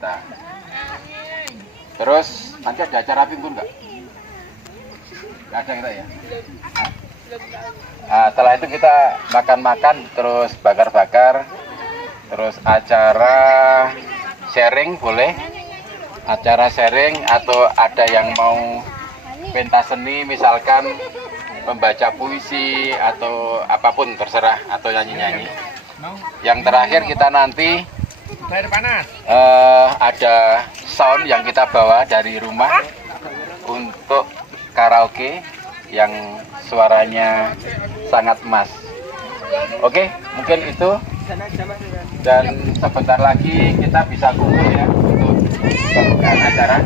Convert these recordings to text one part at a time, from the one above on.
kita. Terus nanti ada acara pimpun nggak? Nggak ada kita ya. Nah, setelah itu kita makan-makan, terus bakar-bakar, terus acara sharing boleh, acara sharing atau ada yang mau pentas seni misalkan membaca puisi atau apapun terserah, atau nyanyi-nyanyi. Yang terakhir kita nanti ada sound yang kita bawa dari rumah untuk karaoke yang suaranya sangat emas. Oke, mungkin itu. Dan sebentar lagi kita bisa kumpul ya untuk pembukaan acara.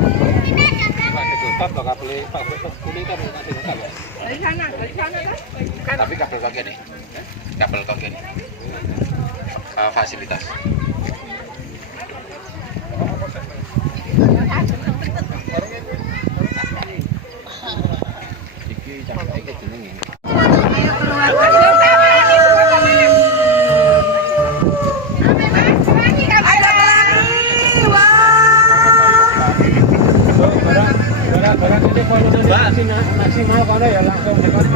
Tapi kabel koge nih, kabel koge nih, fasilitas. Maksimal kalau ya langsung dekat.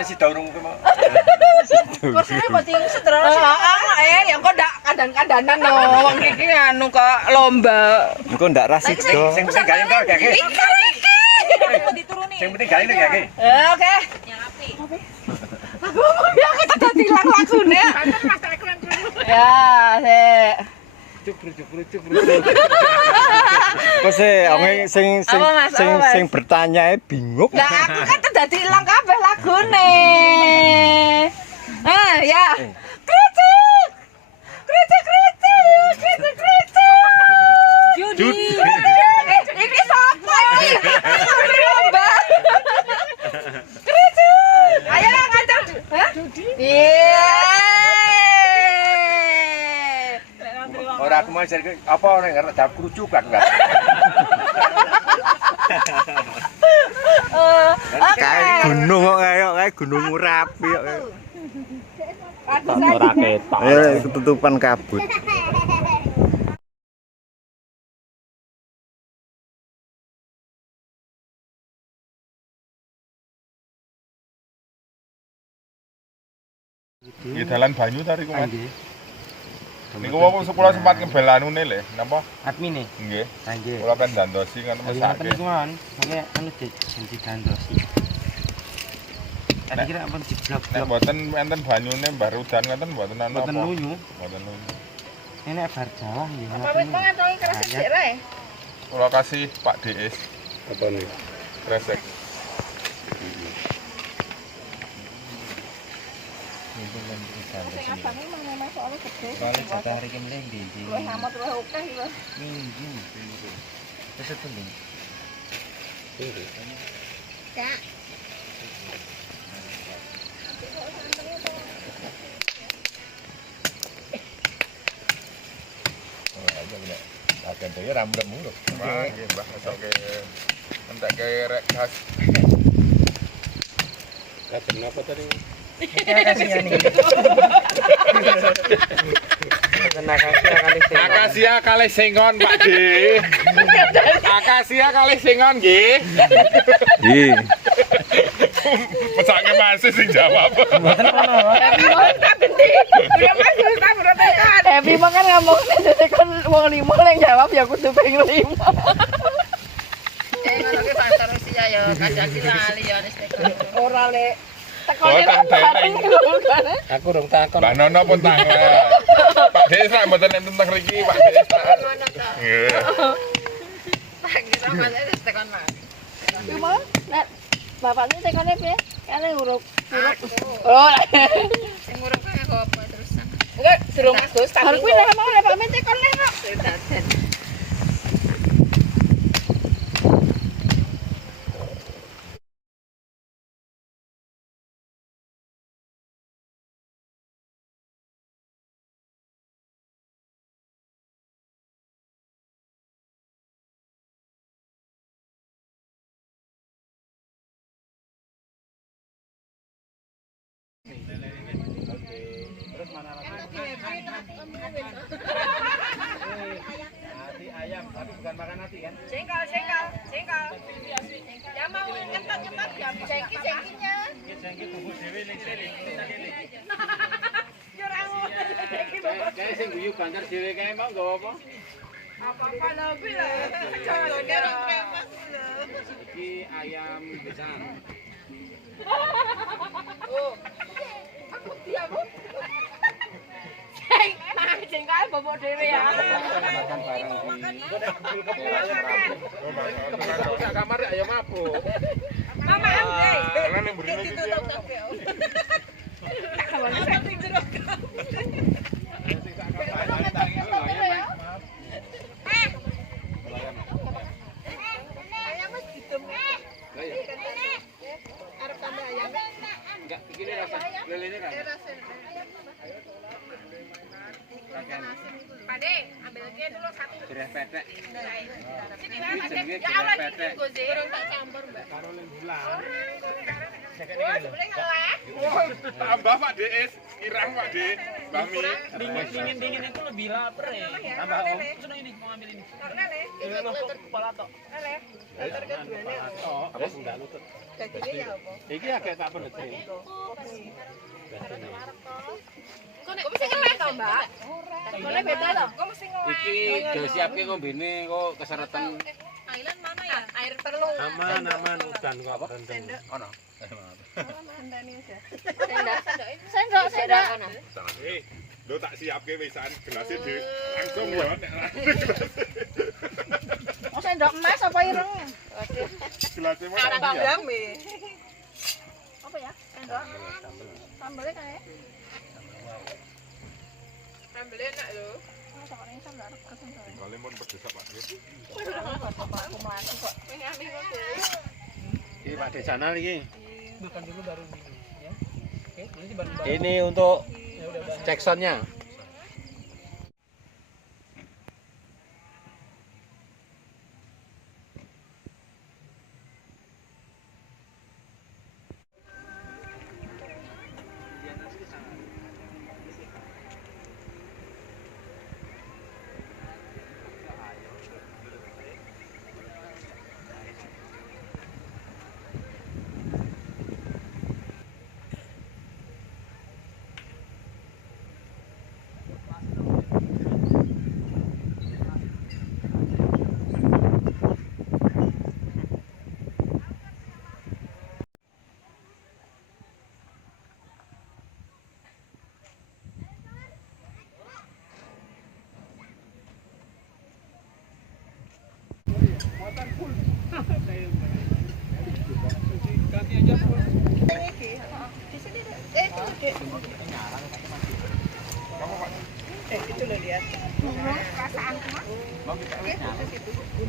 Makane si daurung ku mau. Kursine mesti sederhana sih. Yang kok ndak kandan-kandanan no. Wong iki anu kok lomba. Engko ndak rasido. Sing penting gawe to kaki. Dituruni. Sing penting gawe to kaki. Oke. Aku ya kita dadi lang lagune. Ya, sik. Kok sing bertanya bingung. Lah aku kan dadi ilang kabeh lagune. Ya. Kritik. Kritik. Judi. Iki sapa iki? Lomba. Kritik. Ayo ngajar. Hah? Judi. Iya. Ora aku mau jadi apa nek arep dap krucuk aku enggak. Kayak gunung kok kayak gunung Merapi kok. Ora ketok. Ayo ketutupan kabut. Di dalan banyu tadi ku Mas. Niku wong sepuluh sempat ngebel anune le, napa? Admine. Nggih. Nggih. Kula kan dandosi kan Ngoten mesake. niku man, mangke anu digandosi. Tadi kira ampun Nek diblok-blok. mboten enten banyune mbah rudan ngoten mboten ana Mboten apa. lunyu. Mboten lunyu. Ini bar Jawa nggih. Pamit banget to kresek sik rae. Kula kasih Pak DS Apa nih? kresek. Sing abange mana masuk ana gede. Soale jatah hari kemleng ndi. Luwih amat luwih akeh iki. Minggu. Terus tunding. Kak. Akan to ya ramrem lho. Wah, nggih Mbah esoke entek rek gas. Kajen apa tadi? Kasihan iki. Kena kasihan. Akasia kalih sengon Pak D. Akasia kalih sengon nggih. Nggih. Mesake masih sing jawab. Mboten ono. Happy makan ngomong dadi kon wong limo yang jawab ya kudu ping 5. Ngono ki faktor usia ya kadang lali ya wis ora le. Tekone bareng lho kan. Aku rung takon. Mbak Nono pun tanglet. Pak Des rak mboten enten teng mriki, Pak Des tak. Nggih. Tak kira malah wis tekon mas. Cuma nek bapaknya tekone piye? Kene huruf. Oh. Sing huruf kaya apa terus. Enggak, durung Agus tapi. Harus kuwi nek mau nek pamit tekon nek kok. Hati ayam, tapi bukan makan hati kan? Jengkol. Ya mau nyetot ya. Jengki-jengkinya. Jengki tubuh dhewe ning sini. Yo ora ngono. Kayak sing guyu banter dhewe kae mau nggawa apa? Apa-apa lebih lah. Jangan Iki ayam besar. Oh. Aku diamu. Jengkol bobok dhewe ya. Makan bareng di Kamar ayam apa? Mama Andre. Lan ning mrene iki. Ditutup tapi. Tak kawan setting jeruk. Ayam wis ditem. Arep tambah ayam. Enggak, iki rasa lelene kan. Pade, ambil lagi dulu satu. Jereh petek. Sini Mas, ya Allah iki goze. Kurang tak campur, Mbak. Karo ning bulan. Tambah Pak Des, kirang Pak De, Mbak Mi. Dingin itu lebih lapar ya. Tambah om. Sudah ini mau ambil ini. Ini lutut kepala tok. Terus enggak lutut. Iki agak tak pedet. Kok nek mesti ngeleh to, Mbak? Ngeleh beda to. Kok mesti ngeleh. Iki do siapke ngombene kok keseretan. Thailand mana ya? Air telur. Aman udan kok rendeng. Ono. Sendok. Lo tak siapke wisan gelasnya di langsung ya nek. Oh, sendok emas apa ireng? Gelasnya mau ya. Apa ya? Sendok. Sambelnya kayak. Sambelnya enak lho. Oh, soalnya sambel arep kesempatan. Kali mau berdosa Pak De. Aku mati kok. Ini ambil kok. Ini Pak Desana lagi. Makan dulu baru minum ya. Oke, ini baru. Ini untuk Ya udah. cek soundnya.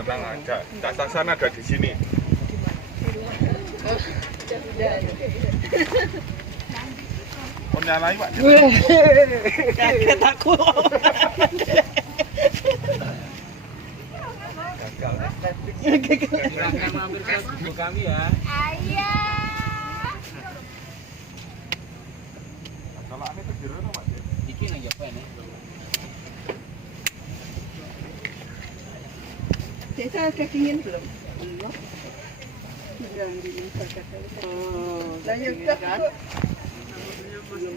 Tenang aja, Casasan ada di sini. Mau nyalai Pak De. Kaget aku. Silakan mampir ke studio kami ya. Ayah. Kalau aneh terjero Pak De. Iki nang jopo ene. Desa ada dingin belum? Belum. Sudah dingin saja. Oh, lanjut kan? Belum.